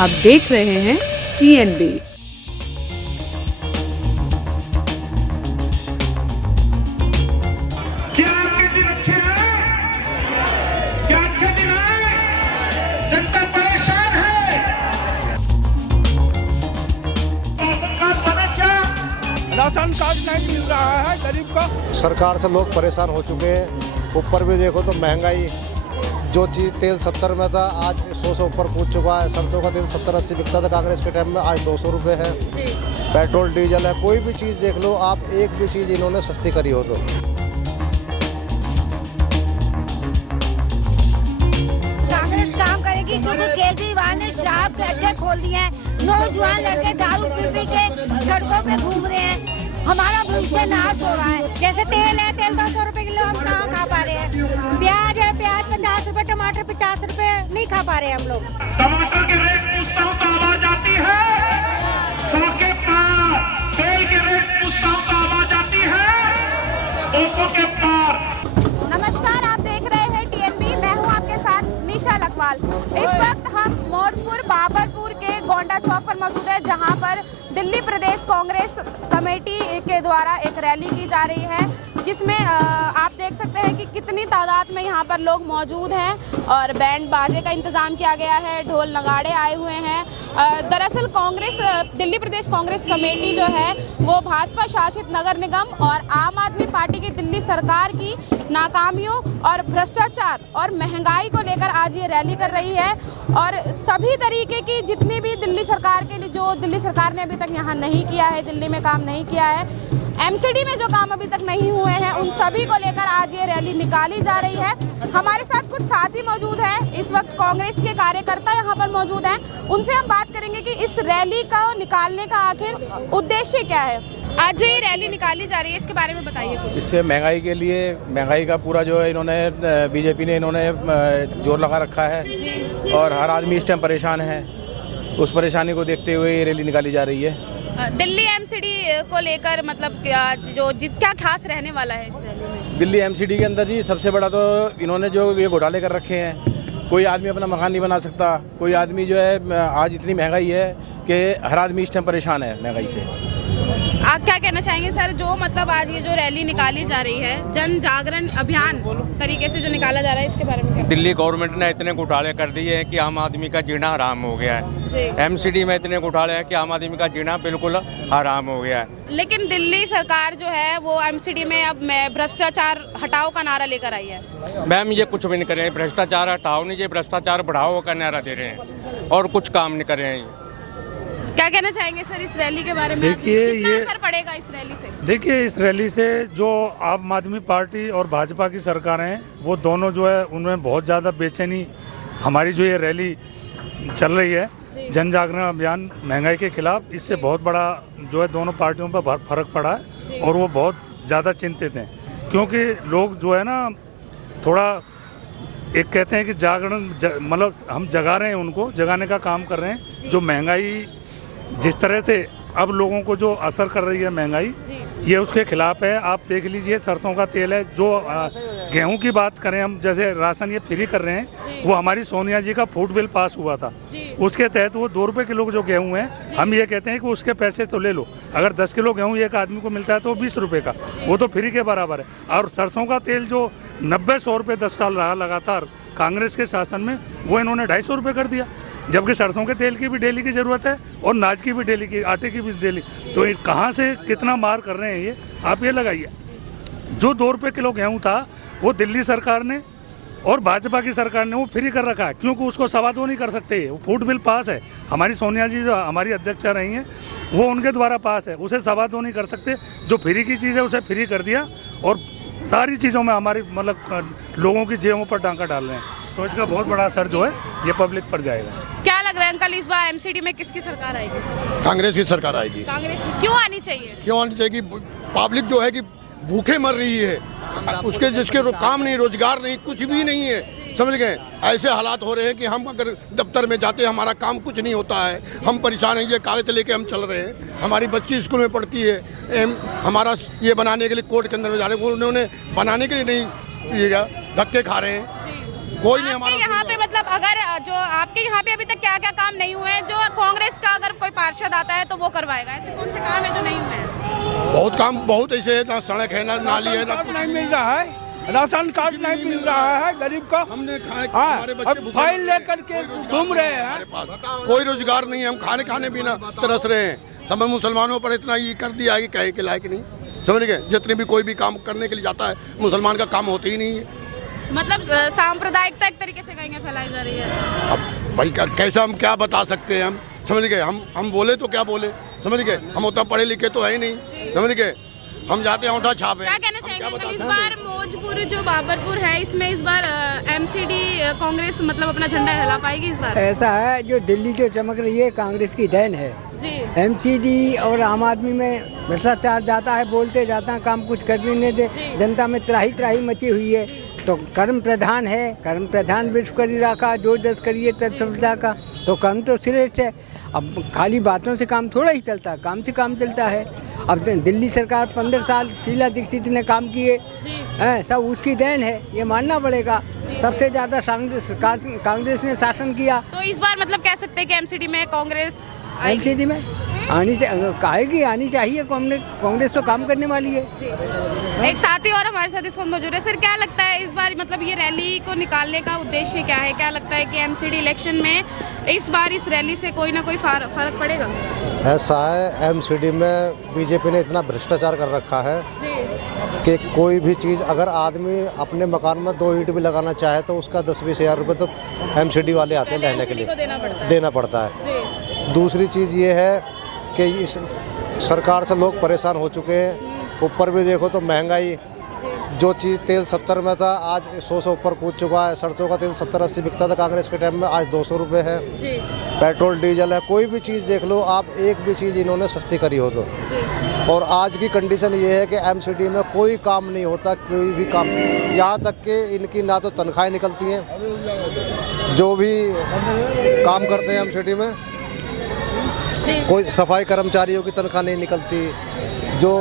आप देख रहे हैं TNB। क्या आपके दिन अच्छे हैं? क्या अच्छे दिन हैं? जनता परेशान है। राशन कार्ड बना क्या? राशन कार्ड नहीं मिल रहा है गरीब को। सरकार से लोग परेशान हो चुके हैं। ऊपर भी देखो तो महंगाई, जो चीज़ तेल 70 में था आज 100 से ऊपर कूद चुका है। सरसों का तेल 70-80 बिकता था कांग्रेस के टाइम में, आज 200 रुपये है। पेट्रोल डीजल है, कोई भी चीज़ देख लो आप, एक भी चीज़ इन्होंने सस्ती करी हो तो। कांग्रेस काम करेगी क्योंकि केजरीवाल ने शराब के अड्डे खोल दिए हैं। नौजवान लड़के दारू पी के सड़कों पे घूम रहे हैं। हमारा भविष्य नाश हो रहा है। जैसे तेल है, तेल 200 रुपए किलो, हम कहाँ खा पा रहे हैं। प्याज है, प्याज 50 रुपए, टमाटर 50 रुपए, नहीं खा पा रहे हैं हम लोग। टमाटर के रेट पूछता हूँ तो आवाज आती है 100 के पार। तेल के रेट पूछता हूँ तो आवाज आती है 200 के पार। नमस्कार, आप देख रहे हैं TNB। मैं हूं आपके साथ निशा लखवाल। इस वक्त हम मौजपुर बाबरपुर के गोंडा चौक पर मौजूद है, जहां पर दिल्ली प्रदेश कांग्रेस कमेटी के द्वारा एक रैली की जा रही है, जिसमें आप देख सकते हैं कि कितनी तादाद में यहाँ पर लोग मौजूद हैं और बैंड बाजे का इंतज़ाम किया गया है, ढोल नगाड़े आए हुए हैं। दरअसल कांग्रेस दिल्ली प्रदेश कांग्रेस कमेटी जो है वो भाजपा शासित नगर निगम और आम आदमी पार्टी की दिल्ली सरकार की नाकामियों और भ्रष्टाचार और महंगाई को लेकर आज ये रैली कर रही है। और सभी तरीके की जितनी भी दिल्ली सरकार के लिए, जो दिल्ली सरकार ने अभी तक यहाँ नहीं किया है, दिल्ली में काम नहीं किया है, MCD में जो काम अभी तक नहीं हुए हैं, उन सभी को लेकर आज ये रैली निकाली जा रही है। हमारे साथ कुछ साथी मौजूद हैं, इस वक्त कांग्रेस के कार्यकर्ता यहाँ पर मौजूद हैं। उनसे हम बात करेंगे कि इस रैली को निकालने का आखिर उद्देश्य क्या है। आज ये रैली निकाली जा रही है, इसके बारे में बताइए कुछ। इससे महंगाई के लिए, महंगाई का पूरा जो है इन्होंने बीजेपी ने इन्होंने जोर लगा रखा है जी। और हर आदमी इस टाइम परेशान है। उस परेशानी को देखते हुए ये रैली निकाली जा रही है। दिल्ली MCD को लेकर मतलब क्या खास रहने वाला है इस रैली में? दिल्ली MCD के अंदर जी सबसे बड़ा तो इन्होंने जो ये घोटाले कर रखे हैं। कोई आदमी अपना मकान नहीं बना सकता। कोई आदमी जो है, आज इतनी महंगाई है कि हर आदमी इस टाइम परेशान है महंगाई से। आप क्या कहना चाहेंगे सर, जो मतलब आज ये जो रैली निकाली जा रही है, जन जागरण अभियान तरीके से जो निकाला जा रहा है, इसके बारे में क्या? दिल्ली गवर्नमेंट ने इतने घोटाले कर दिए हैं कि आम आदमी का जीना हराम हो गया है। MCD में इतने घोटाले हैं कि आम आदमी का जीना बिल्कुल हराम हो गया है। लेकिन दिल्ली सरकार जो है वो MCD में अब भ्रष्टाचार हटाओ का नारा लेकर आई है। मैम ये कुछ भी नहीं कर रहे हैं। भ्रष्टाचार हटाओ नहीं, ये भ्रष्टाचार बढ़ाओ का नारा दे रहे हैं और कुछ काम नहीं कर रहे हैं। क्या कहना चाहेंगे सर इस रैली के बारे में? देखिए, कितना ये असर पड़ेगा इस रैली से? देखिए, इस रैली से जो आम आदमी पार्टी और भाजपा की सरकारें हैं, वो दोनों जो है उनमें बहुत ज़्यादा बेचैनी। हमारी जो ये रैली चल रही है, जन जागरण अभियान महंगाई के खिलाफ, इससे बहुत बड़ा जो है दोनों पार्टियों पर फर्क पड़ा है और वो बहुत ज़्यादा चिंतित हैं। क्योंकि लोग जो है ना, थोड़ा एक कहते हैं कि जागरण मतलब हम जगा रहे हैं, उनको जगाने का काम कर रहे हैं। जो महंगाई जिस तरह से अब लोगों को जो असर कर रही है महंगाई, ये उसके खिलाफ है। आप देख लीजिए, सरसों का तेल है, जो गेहूं की बात करें हम, जैसे राशन ये फ्री कर रहे हैं, वो हमारी सोनिया जी का फूड बिल पास हुआ था, उसके तहत वो 2 रुपये किलो जो गेहूं है, हम ये कहते हैं कि उसके पैसे तो ले लो। अगर 10 किलो गेहूं एक आदमी को मिलता है तो 20 रुपये का, वो तो फ्री के बराबर है। और सरसों का तेल जो 90-100 रुपये 10 साल रहा लगातार कांग्रेस के शासन में, वो इन्होंने 250 रुपये कर दिया। जबकि सरसों के तेल की भी डेली की ज़रूरत है और नाज की भी डेली की, आटे की भी डेली। तो कहाँ से कितना मार कर रहे हैं ये, आप ये लगाइए। जो 2 रुपये किलो गेहूं था, वो दिल्ली सरकार ने और भाजपा की सरकार ने वो फ्री कर रखा है, क्योंकि उसको 2.25 नहीं कर सकते। वो फूड बिल पास है, हमारी सोनिया जी जो हमारी अध्यक्षा रही हैं, वो उनके द्वारा पास है, उसे 2.25 नहीं कर सकते। जो फ्री की चीज़ है उसे फ्री कर दिया और सारी चीज़ों में हमारी मतलब लोगों की जेबों पर डांका डाल रहे हैं। तो इसका बहुत बड़ा असर जो है ये पब्लिक पर जाएगा। क्या लग रहा है अंकल, इस बार MCD में किसकी सरकार आएगी? कांग्रेस की सरकार आएगी। कांग्रेस की क्यों आनी चाहिए? क्यों आनी चाहिए? पब्लिक जो है कि भूखे मर रही है, उसके जिसके काम नहीं, रोजगार नहीं, कुछ भी नहीं है, समझ गए। ऐसे हालात हो रहे हैं कि हम अगर दफ्तर में जाते हैं, हमारा काम कुछ नहीं होता है, हम परेशान हैं। ये कागज लेके हम चल रहे हैं, हमारी बच्ची स्कूल में पढ़ती है, हमारा ये बनाने के लिए कोर्ट के अंदर में जा रहे हैं, उन्होंने बनाने के लिए नहीं, धक्के खा रहे हैं। कोई नहीं आपके हमारा यहाँ पे मतलब अगर जो आपके यहाँ पे अभी तक क्या क्या काम नहीं हुए हैं, जो कांग्रेस का अगर कोई पार्षद आता है तो वो करवाएगा, ऐसे कौन से काम है जो नहीं हुए हैं? बहुत काम बहुत ऐसे है, ना सड़क है ना नाली है ना नहीं मिल रहा है, राशन कार्ड नहीं मिल रहा है गरीब को। हमने खाए हाँ, हमारे अब बच्चे भूखे फाइल मर रहे हैं। लेकर के घूम रहे हैं। हमारे पास कोई रोजगार नहीं है, हम खाने बिना तरस रहे हैं। हमें मुसलमानों पर इतना ये कर दिया है कि कहे के लायक नहीं, समझ गए। जितने भी कोई भी काम करने के लिए जाता है, मुसलमान का काम होता ही नहीं है। मतलब सांप्रदायिकता एक तरीके से कहीं फैलाई जा रही है। अब भाई कैसा हम क्या बता सकते हैं, हम समझ गए। हम बोले तो क्या बोले, समझ गए। हम उतना पढ़े लिखे तो है ही नहीं, समझ गए। हम जाते हैं औंठा छापे। क्या कहना चाहेंगे अंकल, इस बार मौजपुर जो बाबरपुर है इसमें इस बार एमसीडी कांग्रेस मतलब अपना झंडा हिला पाएगी इस बार? ऐसा है, जो दिल्ली जो चमक रही है कांग्रेस की देन है जी। एमसीडी और आम आदमी में भ्रष्टाचार जाता है, बोलते जाता है, काम कुछ करने नहीं दे, जनता में त्राही त्राही मची हुई है। तो कर्म प्रधान है, कर्म प्रधान विश्व करी रखा, जो जस करिए तत्सफलता का। तो कर्म तो श्रेष्ठ है। अब खाली बातों से काम थोड़ा ही चलता है, काम से काम चलता है। अब दिल्ली सरकार 15 साल शीला दीक्षित ने काम किए हैं, सब उसकी देन है, ये मानना पड़ेगा। सबसे ज्यादा कांग्रेस ने शासन किया। तो इस बार मतलब कह सकते हैं कि एमसीडी में कांग्रेस एमसीडी में आनी चाहिए। कांग्रेस तो काम करने वाली है। एक साथी और हमारे साथ इस वक्त मौजूद है। सर क्या लगता है इस बार मतलब ये रैली को निकालने का उद्देश्य क्या है? क्या लगता है कि एमसीडी इलेक्शन में इस बार इस रैली से कोई ना कोई फर्क पड़ेगा? ऐसा है, एमसीडी में बीजेपी ने इतना भ्रष्टाचार कर रखा है कि कोई भी चीज़ अगर आदमी अपने मकान में 2 ईंट भी लगाना चाहे तो उसका 10-20 हज़ार रुपये तो एमसीडी वाले आते हैं लेने के लिए, देना पड़ता है। दूसरी चीज़ ये है कि इस सरकार से लोग परेशान हो चुके हैं। ऊपर भी देखो तो महंगाई, जो चीज़ तेल 70 में था आज 100 ऊपर कूद चुका है। सरसों का तेल 70-80 बिकता था कांग्रेस के टाइम में, आज 200 रुपये है। पेट्रोल डीजल है, कोई भी चीज़ देख लो आप, एक भी चीज़ इन्होंने सस्ती करी हो तो। और आज की कंडीशन ये है कि एमसीडी में कोई काम नहीं होता, कोई भी काम, यहाँ तक कि इनकी ना तो तनख्वाहें निकलती हैं जो भी काम करते हैं एमसीडी में, कोई सफाई कर्मचारियों की तनख्वाह नहीं निकलती। जो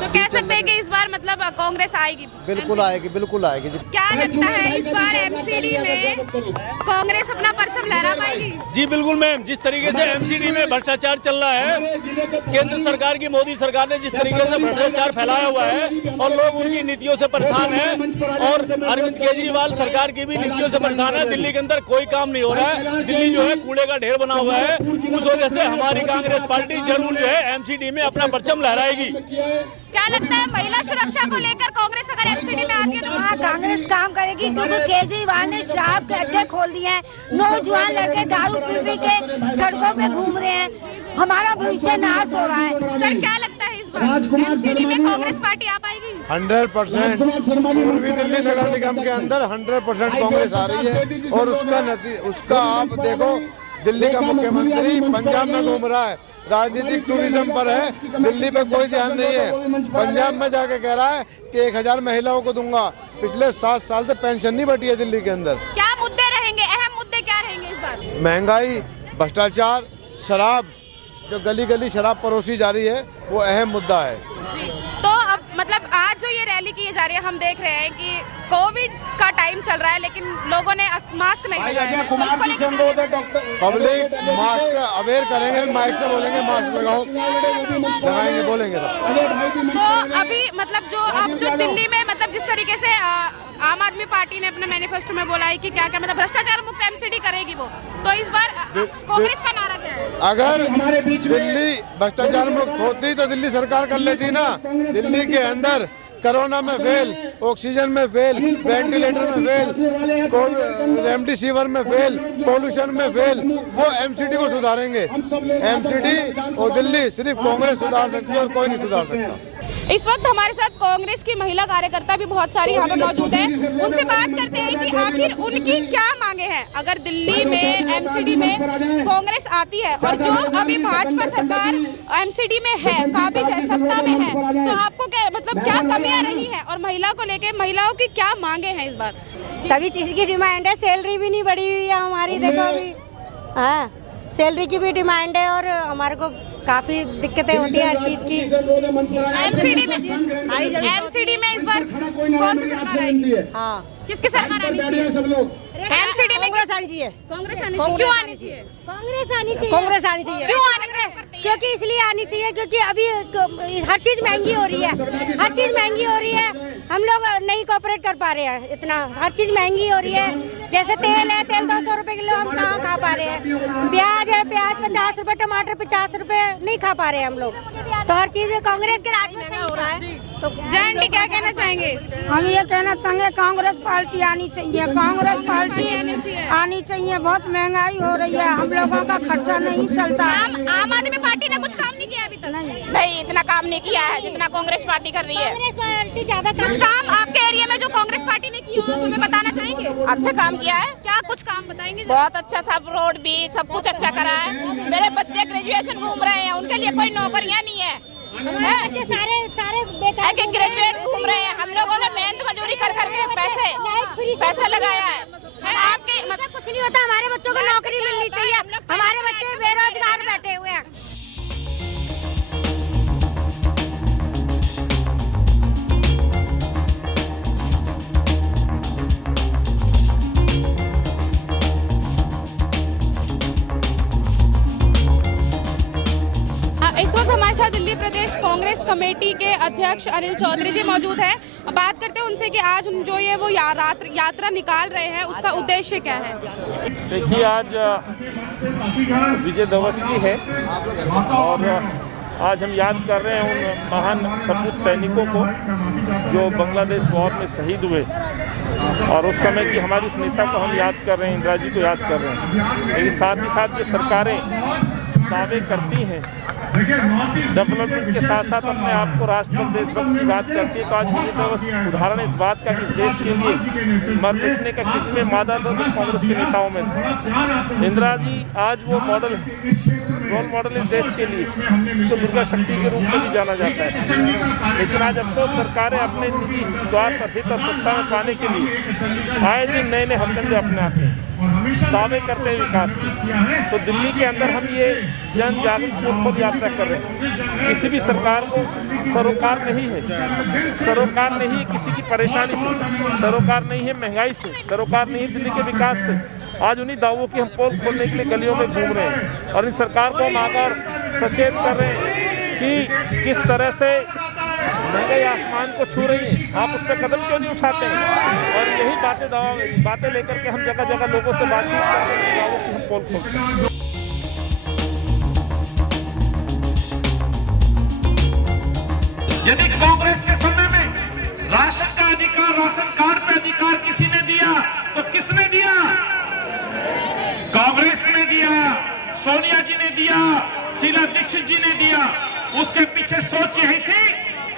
तो कह सकते हैं कि इस बार मतलब कांग्रेस आएगी? बिल्कुल आएगी, बिल्कुल आएगी। क्या लगता है इस बार एमसीडी में कांग्रेस अपना परचम लहरा पाएगी? जी बिल्कुल मैम, जिस तरीके से एमसीडी में भ्रष्टाचार चल रहा है, केंद्र सरकार की मोदी सरकार ने जिस तरीके से भ्रष्टाचार फैलाया हुआ है और लोग उनकी नीतियों से परेशान हैं, और अरविंद केजरीवाल सरकार की भी नीतियों से परेशान है। दिल्ली के अंदर कोई काम नहीं हो रहा है, दिल्ली जो है कूड़े का ढेर बना हुआ है। उस वजह से हमारी कांग्रेस पार्टी जरूर जो है एमसीडी में अपना परचम लहराएगी। क्या लगता है महिला सुरक्षा को लेकर कांग्रेस अगर एमसीडी में आती है तो हाँ, कांग्रेस काम करेगी, क्योंकि केजरीवाल ने शराब के अड्डे खोल दिए हैं। नौजवान लड़के दारू पी के सड़कों पे घूम रहे हैं, हमारा भविष्य नाश हो रहा है। सर क्या लगता है इस बार एमसीडी में कांग्रेस पार्टी आ पाएगी? 100% पूर्वी दिल्ली नगर निगम के अंदर 100% कांग्रेस आ रही है। और उसका आप देखो, दिल्ली का मुख्यमंत्री पंजाब में घूम रहा है, राजनीतिक टूरिज्म पर है, दिल्ली पे कोई ध्यान नहीं है। पंजाब में जाके कह रहा है कि 1000 महिलाओं को दूंगा। पिछले 7 साल से पेंशन नहीं बढ़ी है दिल्ली के अंदर। क्या मुद्दे रहेंगे, अहम मुद्दे क्या रहेंगे इस बार? महंगाई, भ्रष्टाचार, शराब, जो गली गली शराब परोसी जा रही है, वो अहम मुद्दा है। जी, तो अब मतलब आज जो ये रैली की जा रही है, हम देख रहे हैं कि कोविड का टाइम चल रहा है लेकिन लोगों ने मास्क नहीं लगाया है, तो इसको लेकर पब्लिक मास्क अवेयर करेंगे, माइक से बोलेंगे मास्क लगाओ, लगाएंगे, बोलेंगे सब। तो अभी मतलब जो दिल्ली में मतलब जिस तरीके से आम आदमी पार्टी ने अपने मैनिफेस्टो में बोला है कि क्या क्या मतलब भ्रष्टाचार मुक्त एमसीडी करेगी वो, तो इस बार कांग्रेस का नारा क्या है? अगर दिल्ली भ्रष्टाचार मुक्त होती तो दिल्ली सरकार कर लेती ना। दिल्ली के अंदर कोरोना में फेल, ऑक्सीजन में फेल, वेंटिलेटर में फेल, रेमडेसिविर में फेल, पॉल्यूशन में फेल, वो एमसीडी को सुधारेंगे। एमसीडी और दिल्ली सिर्फ कांग्रेस सुधार सकती है और कोई नहीं सुधार सकता। इस वक्त हमारे साथ कांग्रेस की महिला कार्यकर्ता भी बहुत सारी यहाँ पे मौजूद हैं। उनसे बात करते हैं कि आखिर उनकी क्या मांगे हैं अगर दिल्ली में एमसीडी में कांग्रेस आती है, और जो अभी भाजपा सरकार एमसीडी में है, काबिज है, सत्ता में है, तो आपको क्या मतलब क्या कमियां रही हैं और महिला को लेके महिलाओं की क्या मांगे हैं इस बार? सभी चीज की डिमांड है, सैलरी भी नहीं बढ़ी हुई है हमारी, देखो अभी। हाँ, सैलरी की भी डिमांड है और हमारे को काफी दिक्कतें होती है हर चीज की। एमसीडी में इस बार कौन सी सरकार आएगी? हाँ, किसकी सरकार आनी चाहिए? एमसीडी में कांग्रेस आनी चाहिए। कांग्रेस आनी चाहिए। क्यों आनी चाहिए? कांग्रेस आनी चाहिए। कांग्रेस आनी चाहिए। क्यों आनी चाहिए? क्योंकि इसलिए आनी चाहिए क्योंकि अभी हर चीज महंगी हो रही है। हर चीज महंगी हो रही है। हम लोग नहीं कोऑपरेट कर पा रहे हैं इतना। हर चीज महंगी हो रही है। जैसे तेल है, तेल 200 रुपए किलो, हम कहाँ खा पा रहे हैं। प्याज है, प्याज 50 रुपए, टमाटर 50 रुपए, नहीं खा पा रहे हैं हम लोग। तो हर चीज कांग्रेस के राज में सही हो रहा है। तो जयंती क्या कहना चाहेंगे? हम ये कहना चाहेंगे कांग्रेस पार्टी आनी चाहिए। कांग्रेस पार्टी आनी चाहिए। बहुत महंगाई हो रही है, हम लोगों का खर्चा नहीं चलता। आम आदमी पार्टी ने कुछ काम नहीं किया अभी तक? नहीं, इतना काम नहीं किया है जितना कांग्रेस पार्टी कर रही है। कांग्रेस पार्टी ज्यादा कुछ काम आपके एरिया में जो कांग्रेस पार्टी ने किया आप हमें बताना चाहेंगे? अच्छा काम किया है। क्या कुछ काम बताएंगे? बहुत अच्छा, सब रोड भी सब कुछ अच्छा करा है। मेरे बच्चे ग्रेजुएशन घूम रहे हैं, उनके लिए कोई नौकरियां नहीं है। बच्चे सारे बेकार ग्रेजुएट घूम रहे हैं। हम लोगों ने मेहनत मजदूरी कर करके पैसे लगाया है। आपके मतलब कुछ नहीं होता। हमारे बच्चों को नौकरी मिलनी चाहिए। हमारे बच्चे बेरोजगार बैठे हुए हैं। इस वक्त हमारे साथ दिल्ली प्रदेश कांग्रेस कमेटी के अध्यक्ष अनिल चौधरी जी मौजूद हैं। बात करते हैं उनसे कि आज जो ये वो यात्रा निकाल रहे हैं उसका उद्देश्य क्या है? देखिए, आज विजय दिवस भी है और आज हम याद कर रहे हैं उन महान सपूत सैनिकों को जो बांग्लादेश वॉर में शहीद हुए और उस समय की हमारी उस नेता को हम याद कर रहे हैं, इंदिरा जी को याद कर रहे हैं। लेकिन साथ ही साथ जो सरकारें दावे करती हैं डेवलपमेंट के साथ साथ अपने आप को राष्ट्रभक्त देशभक्त की बात करती है, तो आज विजय दिवस उदाहरण इस बात का कि इस देश के लिए मर मिटने का किसमें मादा था तो कांग्रेस के नेताओं में था। इंदिरा जी आज वो मॉडल रोल मॉडल इस देश के लिए, इसको दुर्गा शक्ति के रूप में भी जाना जाता है। लेकिन आज अफसोस सरकारें अपने निजी स्वार्थ और हित और सत्ता में पाने के लिए आए दिन नए नए हथकंडे अपनाते हैं, दावे करते हैं विकास की। तो दिल्ली के अंदर हम ये जन जागरूक यात्रा कर रहे हैं। किसी भी सरकार को सरोकार नहीं है, सरोकार नहीं है किसी की परेशानी से, सरोकार नहीं है महंगाई से, सरोकार नहीं है दिल्ली के विकास से। आज उन्हीं दावों की हम पोल खोलने के लिए गलियों में घूम रहे हैं और इन सरकार को हम आकर सचेत कर रहे हैं कि किस तरह से महंगाई आसमान को छू रही है, आप उस पर कदम क्यों नहीं उठाते हैं। और यही बातें लेकर के हम जगह जगह लोगों से बातचीत कर रहे हैं, दावों की हम पोल खोलते हैं। यदि कांग्रेस के समय में राशन का अधिकार, राशन कार्ड पे अधिकार किसी ने दिया तो किसने दिया? कांग्रेस ने दिया, सोनिया जी ने दिया, शीला दीक्षित जी ने दिया। उसके पीछे सोच यही थी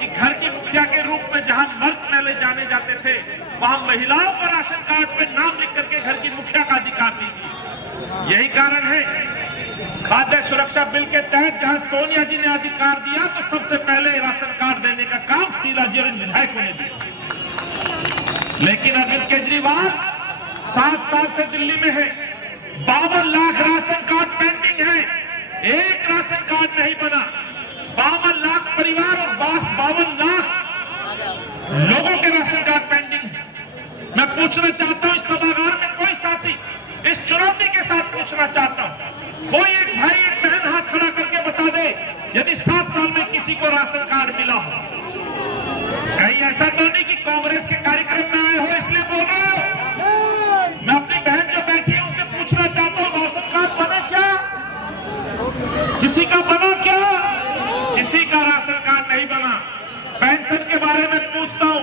कि घर की मुखिया के रूप में जहां मर्द पहले जाने जाते थे वहां महिलाओं को राशन कार्ड पे नाम लिख करके घर की मुखिया का अधिकार दीजिए। यही कारण है खाद्य सुरक्षा बिल के तहत जहां सोनिया जी ने अधिकार दिया तो सबसे पहले राशन कार्ड देने का काम शीला जी और विधायकों ने दिया। लेकिन अरविंद केजरीवाल 7 साल से दिल्ली में है, 52 लाख राशन कार्ड पेंडिंग है, एक राशन कार्ड नहीं बना। 52 लाख परिवार और 52 लाख लोगों के राशन कार्ड पेंडिंग है। मैं पूछना चाहता हूं इस सभागार में कोई साथी इस चुनौती के साथ पूछना चाहता हूं, कोई एक भाई एक बहन हाथ खड़ा करके बता दे यदि 7 साल में किसी को राशन कार्ड मिला हो। कहीं ऐसा तो नहीं कि कांग्रेस के कार्यक्रम में आए हो इसलिए बोल रहे हो। मैं अपनी बहन जो बैठी है उनसे पूछना चाहता हूं राशन कार्ड बना क्या? किसी का बना क्या? किसी का राशन कार्ड नहीं बना। पेंशन के बारे में पूछता हूं,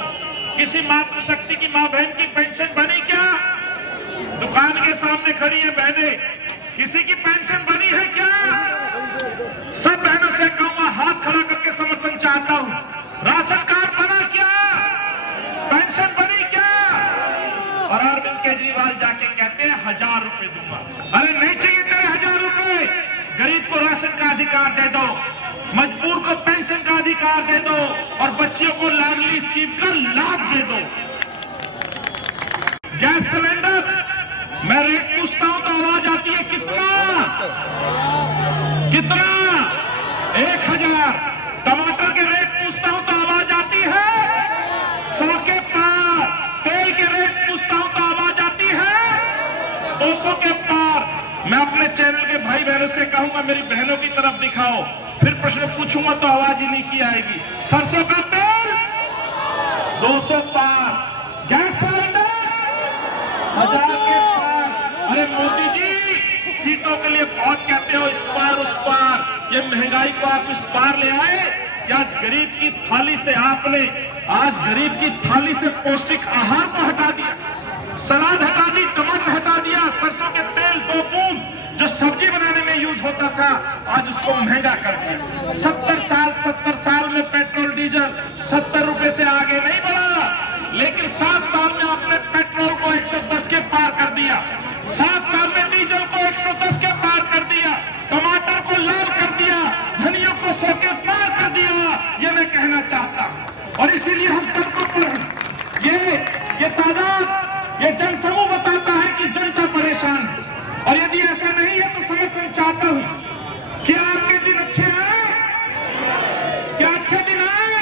किसी मातृशक्ति की मां बहन की पेंशन बनी क्या? दुकान के सामने खड़ी है बहनें, किसी की पेंशन बनी है क्या? सब बहनों से कहूंगा हाथ खड़ा करके समर्थन चाहता हूं, राशन कार्ड बना क्या? पेंशन बनी क्या? और अरविंद केजरीवाल जाके कहते हैं 1000 रुपए दूंगा। अरे नहीं चाहिए तेरे 1000 रुपए, गरीब को राशन का अधिकार दे दो, मजबूर को पेंशन का अधिकार दे दो और बच्चियों को लाडली स्कीम का लाभ दे दो। गैस सिलेंडर मैं रेट पूछता हूं तो आवाज आती है कितना? 1000। टमाटर के रेट पूछता हूं तो आवाज आती है 100 के पार। तेल के रेट पूछता बहनों से कहूंगा मेरी बहनों की तरफ दिखाओ, फिर प्रश्न पूछूंगा तो आवाज ही नहीं की आएगी। सरसों का तेल 200 पार, गैस सिलेंडर 1000 के पार। अरे मोदी जी, सीटों के लिए बहुत कहते हो इस पार उस पार, ये महंगाई को आप इस पार ले आए कि आज गरीब की थाली से आपने गरीब की थाली से पौष्टिक आहार को हटा दिया, सलाद हटा दी, टमाटर हटा दिया, सरसों के तेल 2 बूंद जो सब्जी बनाने में यूज होता था आज उसको महंगा कर दिया। 70 साल में पेट्रोल डीजल 70 रुपए से आगे नहीं बढ़ा, लेकिन 7 साल में आपने पेट्रोल को 110 के पार कर दिया, 7 साल में डीजल को 110 के पार कर दिया, टमाटर को लाल कर दिया, धनिया को 100 के पार कर दिया। ये मैं कहना चाहता हूं और इसीलिए हम सबको पर ये तादाद, ये जनसमूह बताता है कि जनता परेशान है। और यदि ऐसा नहीं है तो समर्थन चाहता हूं, क्या आपके दिन अच्छे आए? क्या अच्छे दिन आए?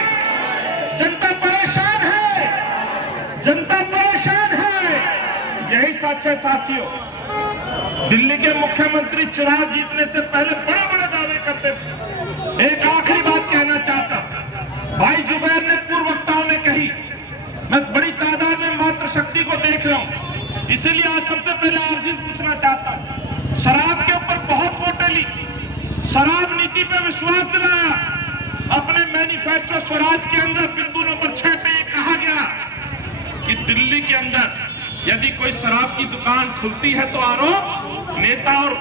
जनता परेशान है, जनता परेशान है। यही सच है साथियों। दिल्ली के मुख्यमंत्री चुनाव जीतने से पहले बड़े बड़े दावे करते थे। एक आखिरी बात कहना चाहता हूं, भाई जुबैर ने पूर्व वक्ताओं ने कही, मैं बड़ी तादाद में मातृशक्ति को देख रहा हूं, इसीलिए आज सबसे पहले आपसे पूछना चाहता हूं। शराब के ऊपर बहुत वोटें ली, शराब नीति पे विश्वास दिलाया, अपने मैनिफेस्टो स्वराज के अंदर बिंदु नंबर 6 पे कहा गया कि दिल्ली के अंदर यदि कोई शराब की दुकान खुलती है तो आरोप नेता और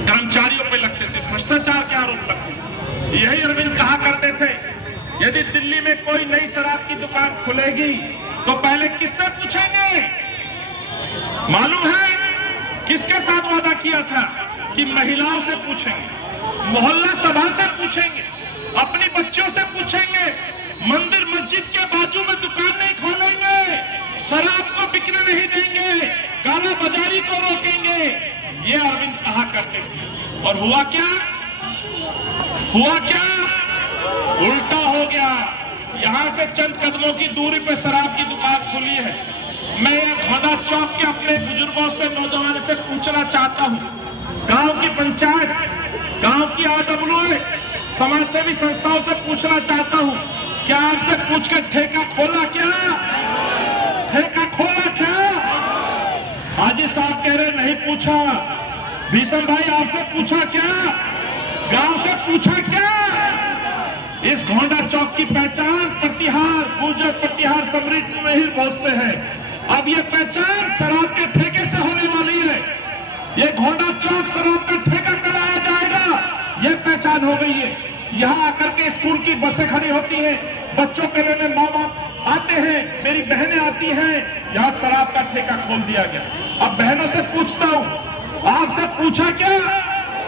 कर्मचारियों पे लगते थे, भ्रष्टाचार के आरोप लगते थे। यही अरविंद कहा करते थे, यदि दिल्ली में कोई नई शराब की दुकान खुलेगी तो पहले किससे पूछेंगे? मालूम है किसके साथ वादा किया था कि महिलाओं से पूछेंगे, मोहल्ला सभा से पूछेंगे, अपनी बच्चों से पूछेंगे, मंदिर मस्जिद के बाजू में दुकान नहीं खोलेंगे, शराब को बिकने नहीं देंगे, काला बाजारी को रोकेंगे। ये अरविंद कहा करते थे और हुआ क्या? हुआ क्या? उल्टा हो गया। यहां से चंद कदमों की दूरी पे शराब की दुकान खुली है। मैं घोड़ा चौक के अपने बुजुर्गों से, नौजवानों से पूछना चाहता हूं, गांव की पंचायत, गांव की RWA, समाज सेवी संस्थाओं से पूछना चाहता हूं, क्या आपसे पूछ के ठेका खोला क्या? ठेका खोला क्या? हाजी साहब कह रहे नहीं पूछा। भीषण भाई आपसे पूछा क्या? गांव से पूछा क्या? इस घोंडा चौक की पहचान प्रतिहार, गुर्जर प्रतिहार समृद्ध में ही बहुत से है। अब ये पहचान शराब के ठेके से होने वाली है। ये घोंडा चौक शराब का ठेका कराया जाएगा, ये पहचान हो गई है। यहाँ आकर के स्कूल की बसें खड़ी होती हैं, बच्चों के लेने माँ बाप आते हैं, मेरी बहनें आती हैं, यहाँ शराब का ठेका खोल दिया गया। अब बहनों से पूछता हूँ, आपसे पूछा क्या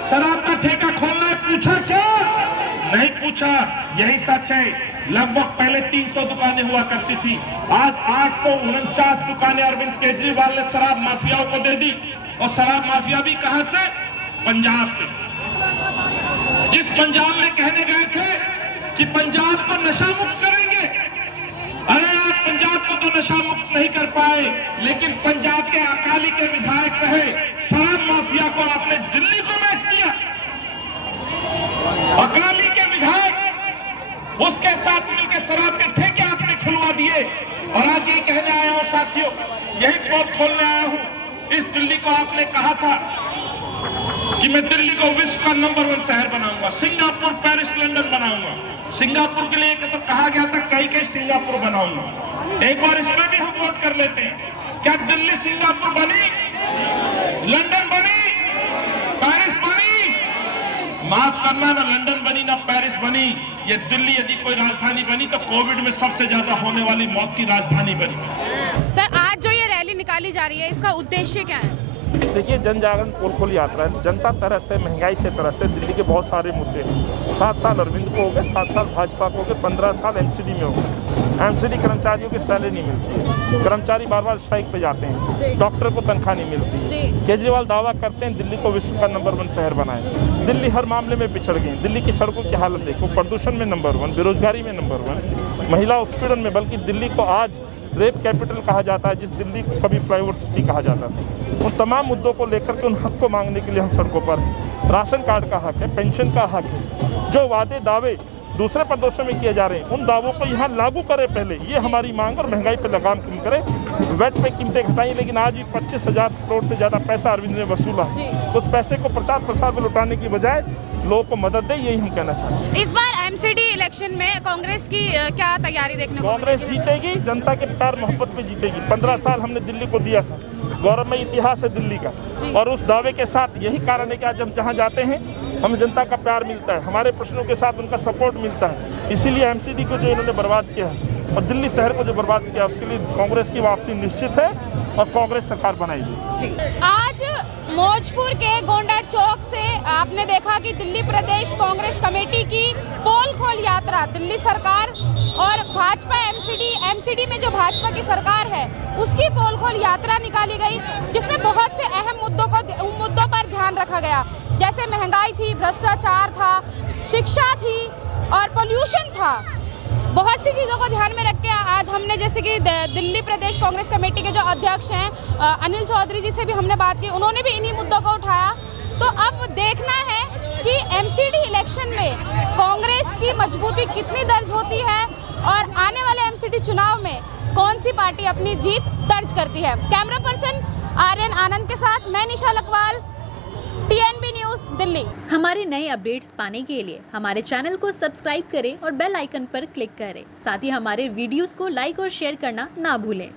शराब का ठेका खोलना है? पूछा क्या? नहीं पूछा। यही सच है। लगभग पहले 300 दुकानें हुआ करती थी, आज 849 दुकानें अरविंद केजरीवाल ने शराब माफियाओं को दे दी। और शराब माफिया भी कहां से? पंजाब से। जिस पंजाब में कहने गए थे कि पंजाब को नशा मुक्त करेंगे, अरे आप पंजाब को तो नशा मुक्त नहीं कर पाए, लेकिन पंजाब के अकाली के विधायक कहे शराब माफिया को आपने दिल्ली को बेच दिया। अकाली के विधायक उसके साथ मिलकर शराब के ठेके आपने खुलवा दिए। और आज ये कहने आया हूं साथियों, यही पोल खोलने आया हूं। इस दिल्ली को आपने कहा था कि मैं दिल्ली को विश्व का नंबर 1 शहर बनाऊंगा, सिंगापुर, पेरिस, लंदन बनाऊंगा। सिंगापुर के लिए तो कहा गया था कई सिंगापुर बनाऊंगा। एक बार इसमें भी हम वोट कर लेते हैं। क्या दिल्ली सिंगापुर बनी? लंदन बनी? पेरिस बनी? माफ करना, ना लंदन बनी ना पेरिस बनी। ये दिल्ली यदि कोई राजधानी बनी तो कोविड में सबसे ज्यादा होने वाली मौत की राजधानी बनी। सर, आज जो ये रैली निकाली जा रही है, इसका उद्देश्य क्या है? देखिए, जन जागरण पोल खोल यात्रा है। जनता तरसते, महंगाई से तरसते, दिल्ली के बहुत सारे मुद्दे हैं। 7 साल अरविंद को हो गए, 7 साल भाजपा को हो गए, 15 साल एनसीडी में हो गए। एमसीडी कर्मचारियों की सैलरी नहीं मिलती है, कर्मचारी बार बार स्ट्राइक पे जाते हैं, डॉक्टर को तनख्वाह नहीं मिलती है। केजरीवाल दावा करते हैं दिल्ली को विश्व का नंबर 1 शहर बनाए, दिल्ली हर मामले में पिछड़ गई। दिल्ली की सड़कों की हालत देखो, प्रदूषण में नंबर 1, बेरोजगारी में नंबर 1, महिला उत्पीड़न में, बल्कि दिल्ली को आज रेप कैपिटल कहा जाता है, जिस दिल्ली को कभी फ्लाईओवर सिटी कहा जाता था। उन तमाम मुद्दों को लेकर के उन हक को मांगने के लिए हम सड़कों पर हैं। राशन कार्ड का हक है, पेंशन का हक है, जो वादे दावे दूसरे प्रदेशों में किए जा रहे हैं उन दावों को यहाँ लागू करें पहले, ये हमारी मांग। और महंगाई पर लगाम कम करें, वेट पे कीमतें घटाई, लेकिन आज भी 25,000 करोड़ से ज़्यादा पैसा अरविंद ने वसूला, उस पैसे को प्रचार प्रसार में लुटाने की बजाय लोगों को मदद दे, यही हम कहना चाहते हैं। इस बार एमसीडी इलेक्शन में कांग्रेस की क्या तैयारी देखने को कांग्रेस जीतेगी, जनता के प्यार मोहब्बत पे जीतेगी। 15 साल हमने दिल्ली को दिया था, गौरवमय इतिहास है दिल्ली का, और उस दावे के साथ यही कारण है कि आज हम जहाँ जाते हैं हमें जनता का प्यार मिलता है, हमारे प्रश्नों के साथ उनका सपोर्ट मिलता है। इसीलिए एमसीडी को जो इन्होंने बर्बाद किया है और दिल्ली शहर को जो बर्बाद किया, उसके लिए कांग्रेस की वापसी निश्चित है और कांग्रेस सरकार बनाएगी। आज मौजपुर के गोंडा चौक से आपने देखा कि दिल्ली प्रदेश कांग्रेस कमेटी की पोल खोल यात्रा दिल्ली सरकार और भाजपा एमसीडी में जो भाजपा की सरकार है उसकी पोल खोल यात्रा निकाली गई, जिसमें बहुत से अहम मुद्दों पर ध्यान रखा गया, जैसे महंगाई थी, भ्रष्टाचार था, शिक्षा थी और पोल्यूशन था। बहुत सी चीज़ों को ध्यान में रख के आज हमने, जैसे कि दिल्ली प्रदेश कांग्रेस कमेटी के जो अध्यक्ष हैं अनिल चौधरी जी से भी हमने बात की, उन्होंने भी इन्हीं मुद्दों को उठाया। तो अब देखना है कि एमसीडी इलेक्शन में कांग्रेस की मजबूती कितनी दर्ज होती है और आने वाले एमसीडी चुनाव में कौन सी पार्टी अपनी जीत दर्ज करती है। कैमरा पर्सन आर्यन आनंद के साथ मैं निशा लकवाल, TNB न्यूज़ दिल्ली। हमारे नए अपडेट्स पाने के लिए हमारे चैनल को सब्सक्राइब करें और बेल आइकन पर क्लिक करें। साथ ही हमारे वीडियोस को लाइक और शेयर करना ना भूलें।